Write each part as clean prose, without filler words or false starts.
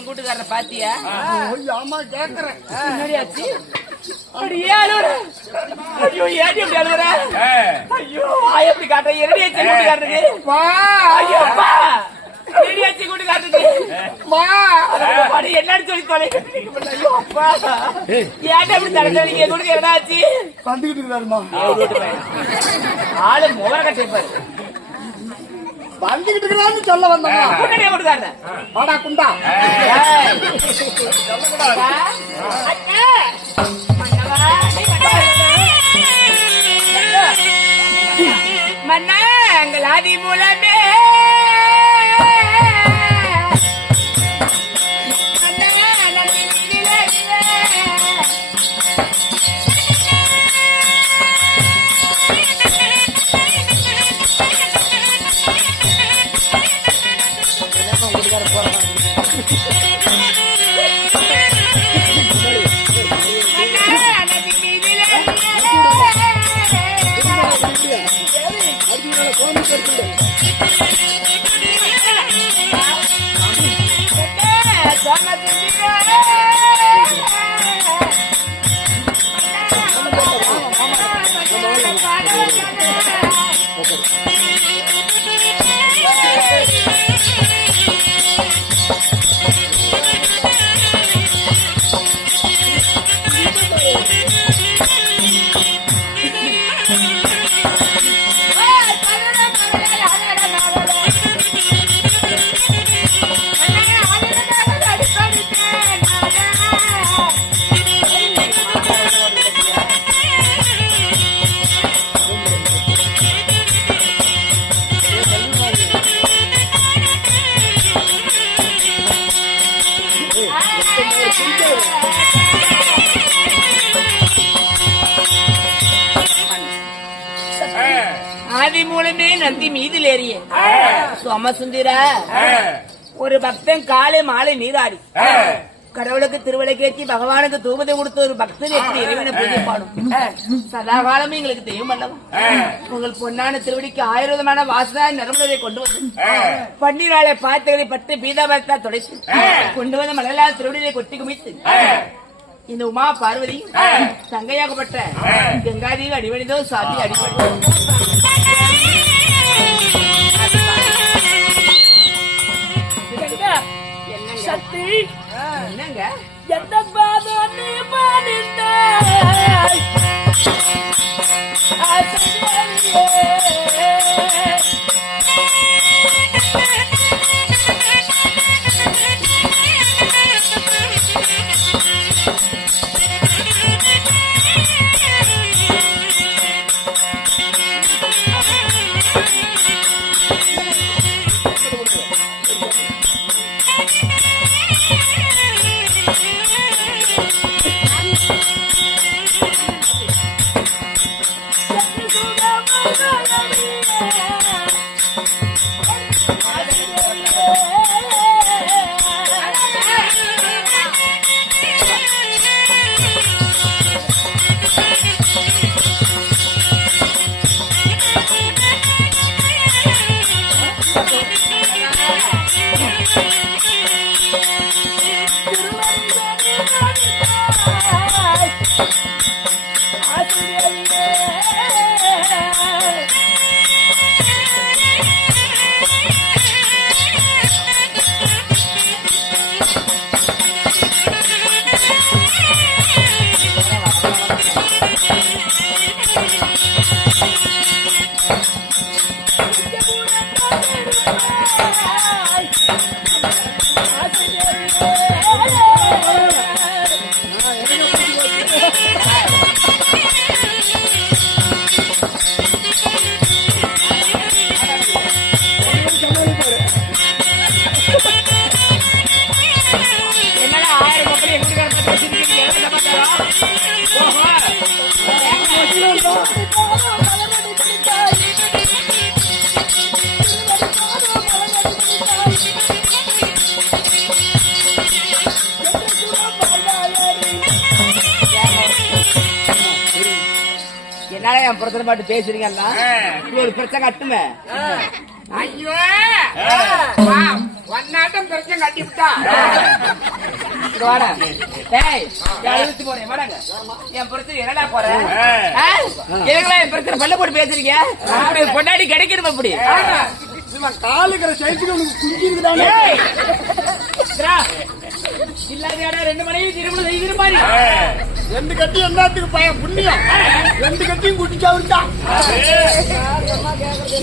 என் கூட்டுக்காரரை பாத்தியா? ஆமா கேக்குறேன். என்னடியாச்சு? அடியே அழுவுற. ஐயோ ஏடி அப்படி அழுவுற? ஐயோ வாய் எப்படி காட்டுற? என்னடியாச்சு கூட்டுக்காரருக்கு? ஐயோ அப்பா என்னடியாச்சு கூட்டுக்காரருக்கு? என்னன்னு சொல்லி தொலை. ஐயோ அப்பா ஏன் அப்படி தடுத்தீங்க? கூட்டுக்கு என்ன ஆச்சு? வந்துகிட்டு இருக்காருமா ஆளு முகர கட்டிப்பாரு. வந்துகிட்டு இருக்கிறான்னு சொல்ல வந்தோம். கூட்டுக்காரன் வாடா குண்டா. மன்னங்கள் ஆதி மூலமே ஆதி மூலமே நந்தி மீதில் ஏறிய சோமசுந்தர ஒரு பக்தன் காலை மாலை நீராடி கடவுளுக்கு திருவிளக்கேற்றி பகவானுக்கு தூபத்தை கொடுத்த ஒரு பக்தன் எப்படி இறைவனை பூஜைப்பாடும் சதா காலமும் எங்களுக்கு தெய்வம் அல்லவா? உங்கள் பொன்னான திருவடிக்கு 1000 விதமான வாசனாய் நறுமணத்தை கொண்டு வந்து பன்னீராளை பாத்துகளை பட்டு பீதாபரத்தா துடைத்து கொண்டு வந்து மலலா திருவடியை கொட்டி குமித்து இந்த உமா பார்வதி தங்கையாகப்பட்ட கங்காதேவி அடிவணிதோ சாதி அடிபடி சக்தி என்னங்க எந்த பாதம் நீ பாடிந்த என்னால என் பிரச்சனை பாட்டு பேசுறீங்கன்னா ஒரு பிரச்சனை கட்டுமே. ஐயோ ஒன்னாட்டம் பிரச்சனை கட்டி விட்டா இங்க வாடா. டேய், எழுத்து போறேன் வாடாங்க. என் பிரச்சனை என்னடா போறேன்? எதுக்குடா என் பிரச்சனை பல்ல போட்டு பேசுறீங்க? அப்படி ஒரு பொண்டாட்டி கிடைக்கணும் அப்படி. இவன் காலுக்கிற சைத்துக்கு உனக்கு குஞ்சிருக்குதானே இல்லாத 2 மணிக்கு திருமணம் செய்து பாரு. 2 கட்டி என்னத்துக்கு பையன் புண்ணியம் 2 கட்டியும் குட்டிச்சா விட்டா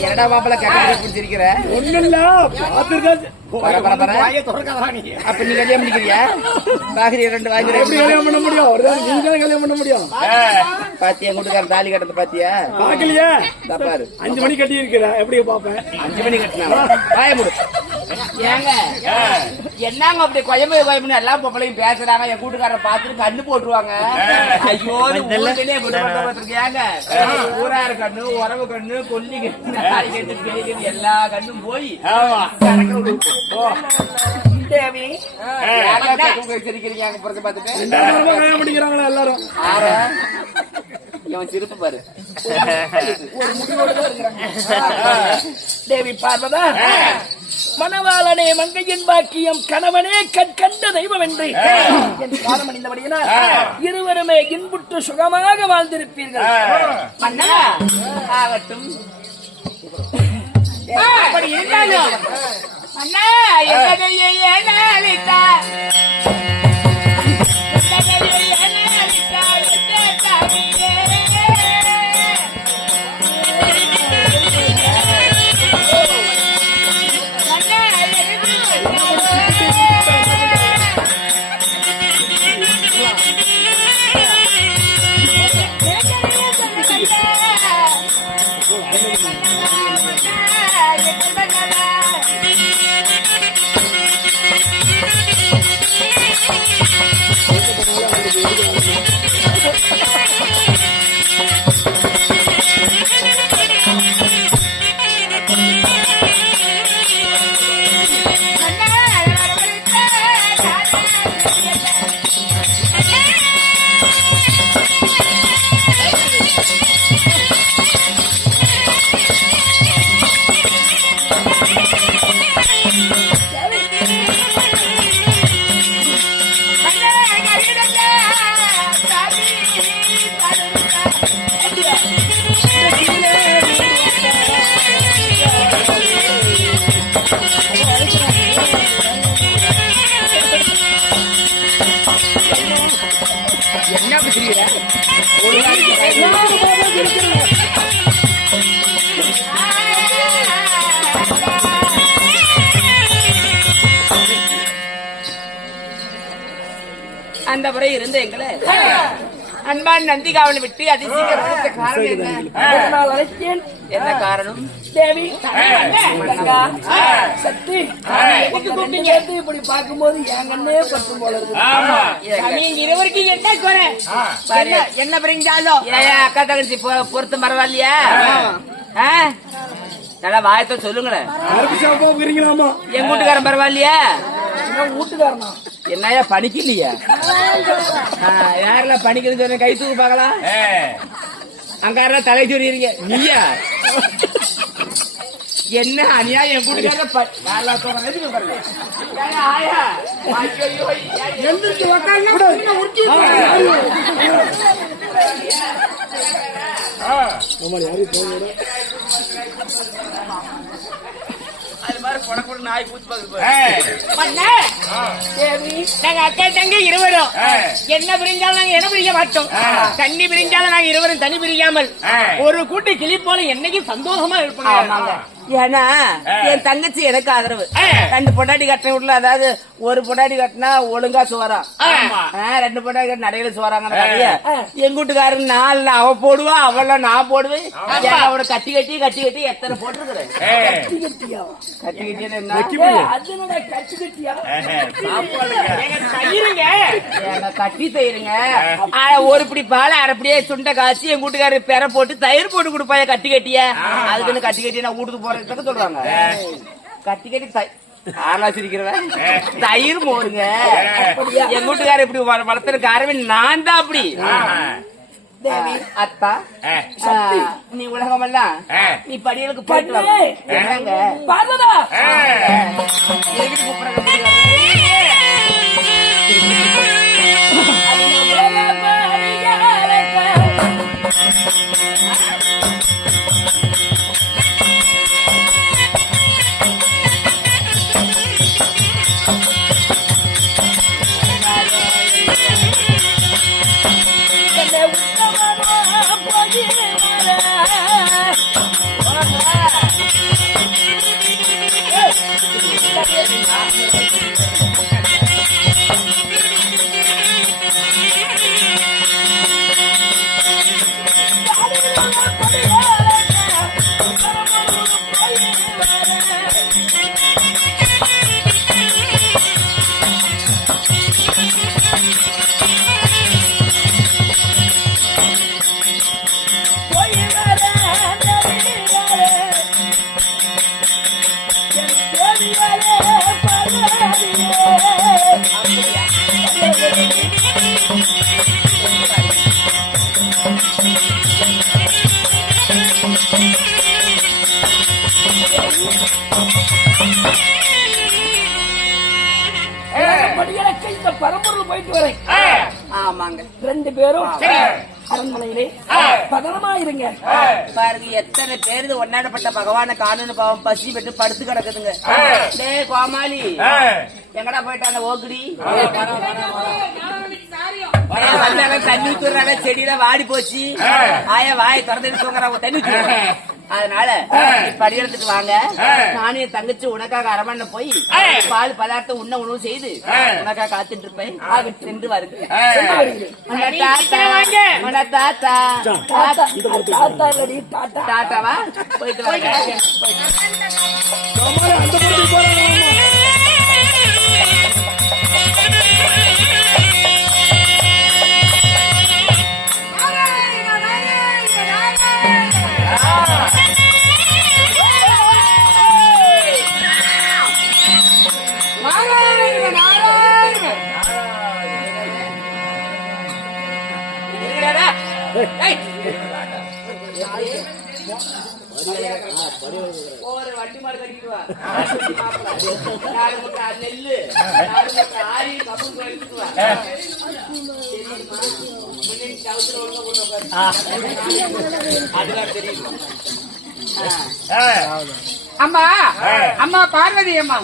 என்னடா மாப்பிள்ள கட்டி பிடிச்சிருக்கிற? ஒண்ணு இல்ல பாத்துருக்காச்சு அப்ப நீ கல்யாணம் பண்ணிக்கிறியா? பாக்குறிய 2 வாங்கி எப்படி கல்யாணம் பண்ண முடியும் ஒரு நீங்க கல்யாணம் பண்ண முடியும் பாத்தியா கூட்டுக்கார தாலி கட்டது பாத்தியா? பாக்கலையே பாரு 5 மணி கட்டி இருக்கிற எப்படி பாப்பேன் 5 மணி கட்டினா வாய முடு. ஏங்க என்னங்க அப்படி கோயம்புன்னு எல்லா பொம்பளையும் பேசுறாங்க. என் கூட்டுக்காரரை பார்த்துட்டு கண்ணு போட்டுருவாங்க. ஐயோ ஏங்க ஊராறு கண்ணு உறவு கண்ணு கொல்லி கண்ணு நாய் கண்ணு கிளி கண்ணு எல்லா கண்ணும் போய் தேவி சிரிக்கிறீங்க கல்யாணம் பண்ணிக்கிறாங்களா எல்லாரும் இவன் சிரிப்பு பாரு. ஒரு முடிவோடு தேவி பார்வதா மணவாளனே மங்கையின் பாக்கியம் கணவனே கண்ட தெய்வம் என்று என் காலம் அணிந்தபடியினால் இருவருமே இன்புற்று சுகமாக வாழ்ந்திருப்பீர்கள். அண்ணா ஆகட்டும். அப்படி இருந்தாலும் அண்ணா அந்த முறை இருந்த எங்களை அன்பான் நந்திகாவனை விட்டு அதிசீக்கிரம் காரணம் என்ன காரணம்? தேவி சக்தி இப்படி பார்க்கும்போது என் கண்ணே பற்றும் போல இருக்கு. இருவருக்கும் என்ன குறை? என்ன பிரிஞ்சாலும் அக்கா தங்கச்சி பொறுத்து பரவாயில்லையா? நல்லா வாயத்தை சொல்லுங்களேன். என் வீட்டுக்காரன் பரவாயில்லையா? வீட்டுக்காரனா என்னையா பணிக்கலையா? யாரெல்லாம் பணிக்கிறது சொன்ன கை தூக்கு பாக்கலாம். அங்க யாரெல்லாம் தலை சொல்லிருங்க நீயா? என்ன அநியாயம் என் வீட்டுக்காரன் நாய் பூச்சி நாங்க அக்கா தங்கி இருவரும் என்ன பிரிஞ்சாலும் நாங்க என்ன பிரிக்க மாட்டோம். தண்ணி பிரிஞ்சாலும் நாங்க இருவரும் தனி பிரிக்காமல் ஒரு கூட்டு கிளி போல என்னைக்கு சந்தோஷமா இருப்போம். ஏன்னா என் தங்கச்சி எனக்கு ஆதரவு. 2 பொண்டாட்டி கட்டின வீட்டுல அதாவது ஒரு பொண்டாட்டி கட்டினா ஒழுங்கா சோறா, 2 பொண்டாட்டி கட்டின நடையில சோறாங்க. எங்க வீட்டுக்காரன் 4 அவ போடுவா, அவள நான் போடுவேன். அவட கட்டி கட்டி கட்டி கட்டி எத்தனை போட்டிருக்கிறேன். கட்டி கட்டி என்ன கட்டி தயிருங்க. ஒரு பிடி பால் அரைப்படியே சுண்டை காய்ச்சி என் வீட்டுக்காரர் பெற போட்டு தயிர் போட்டு கொடுப்பாய கட்டி கட்டிய. அதுக்குன்னு கட்டி கட்டி நான் வீட்டுக்கு போறதுக்கு சொல்றாங்க. கட்டி கட்டி ஆலாசிரிக்கிறவன் தயிர் போடுங்க. என் வீட்டுக்காரர் இப்படி வளர்த்துற காரமே நான் தான். அப்படி தேவி அத்தா சக்தி. நீ உலகமெல்லாம் நீ படிகளுக்கு போயிட்டு வா. கண்ணே. என்னங்க பார்வதா எதுக்கு கூப்பிடுறது புரியல. படிகளுக்கு இந்த பரம்பொருள் போயிட்டு வரேன். ஆமாங்க 2 பேரும் அரண்மனையிலே பதனமா இருங்க. பாருங்க எத்தனை பேரு ஒன்னாடப்பட்ட பகவான காணனு பாவம் பசி பெற்று படுத்து கிடக்குதுங்க. டேய் கோமாளி எங்கடா போயிட்டாங்க ஓக்குடி வந்தாங்க தண்ணி ஊத்துறாங்க செடியில வாடி போச்சு. ஆயா வாய் திறந்துட்டு தூங்குறாங்க தண்ணி ஊத்துறாங்க. அதனால படியெடுத்துட்டு வாங்க. நானும் என் தங்கச்சி உனக்காக அரமண்ண போய் பால் பதார்த்தம் உண்ண உணவு செய்து உனக்காக காத்துட்டு இருப்பேன். சென்று வருது தாத்தா தாத்தா இல்லடி தாத்தா. டாட்டாவா போயிட்டு வாங்க. அந்த படத்துக்கு போறாங்க. ஒரு வண்டி மாடு கட்டிட்டு வா. 4 மூட்டை நெல்லு 4 மூட்டை ஆரி கப்பு எடுத்துட்டு வா. அதுதான் தெரியும். அம்மா அம்மா பார்வதி அம்மா